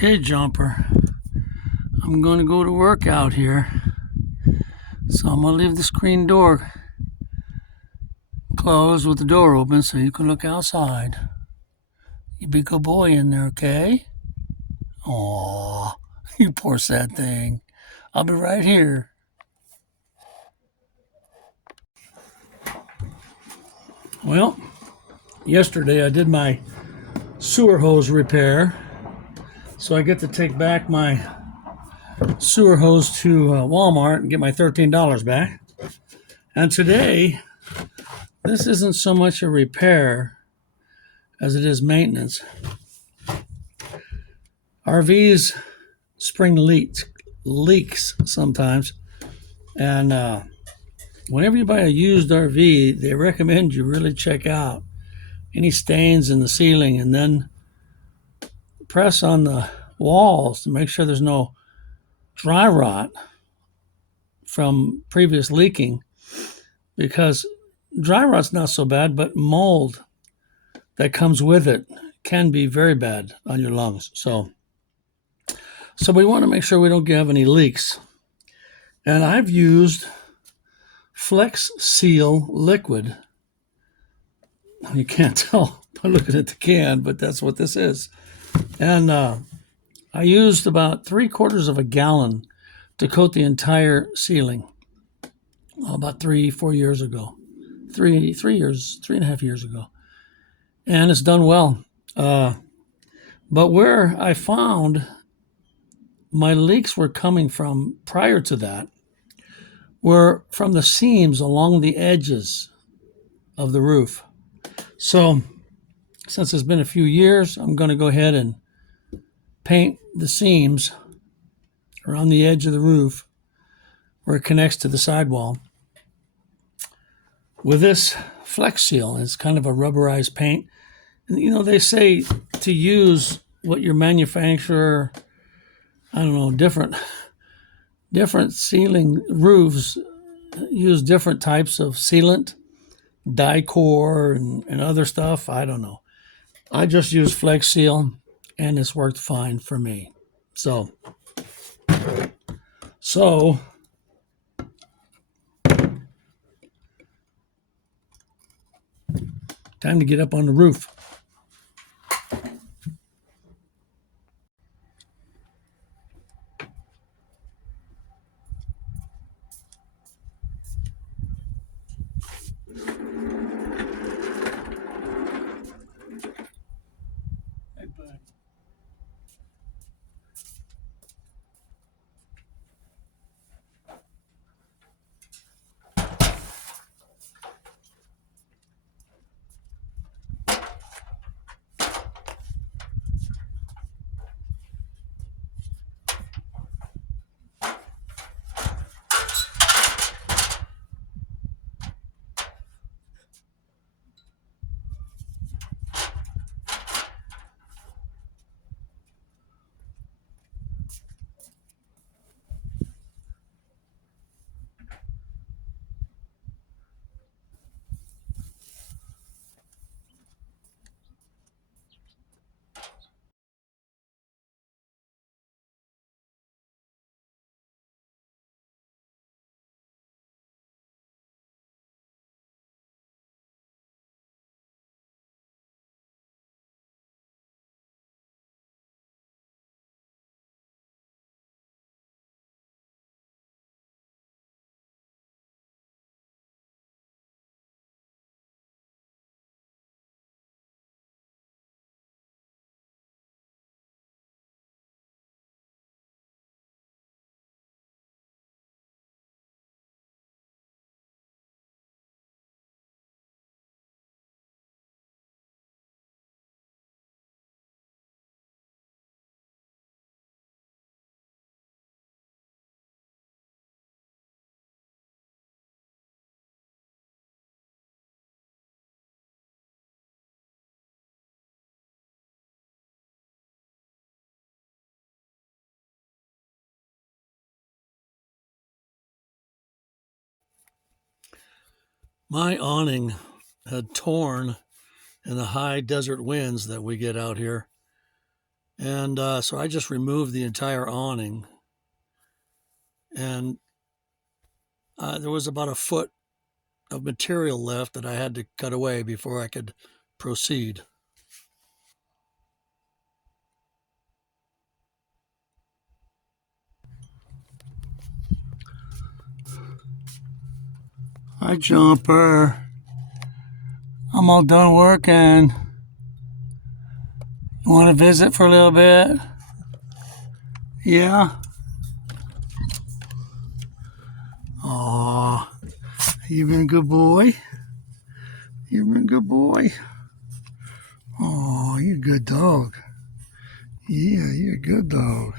Okay, Jumper, I'm going to go to work out here. So I'm going to leave the screen door closed with the door open so you can look outside. You be a good boy in there, okay? Aw, you poor sad thing. I'll be right here. Well, yesterday I did my sewer hose repair. So I get to take back my sewer hose to Walmart and get my $13 back. And today, this isn't so much a repair as it is maintenance. RVs spring leaks sometimes, and whenever you buy a used RV, they recommend you really check out any stains in the ceiling and then press on the walls to make sure there's no dry rot from previous leaking, because dry rot's not so bad, but mold that comes with it can be very bad on your lungs. So we want to make sure we don't have any leaks. And I've used Flex Seal liquid. You can't tell by looking at the can, but that's what this is. And I used about 3/4 of a gallon to coat the entire ceiling about 3-4 years ago. 3.5 years ago. And it's done well. But where I found my leaks were coming from prior to that were from the seams along the edges of the roof. So since it's been a few years, I'm going to go ahead and paint the seams around the edge of the roof where it connects to the sidewall with this Flex Seal. It's kind of a rubberized paint. And, you know, they say to use what your manufacturer, I don't know, different ceiling roofs use different types of sealant, Dicor and other stuff. I don't know. I just use Flex Seal, and it's worked fine for me. So time to get up on the roof. My awning had torn in the high desert winds that we get out here. And so I just removed the entire awning, and there was about a foot of material left that I had to cut away before I could proceed. Hi, Jumper. I'm all done working. You want to visit for a little bit? Yeah? Aw, you've been a good boy. You've been a good boy. Oh, you're a good dog. Yeah, you're a good dog.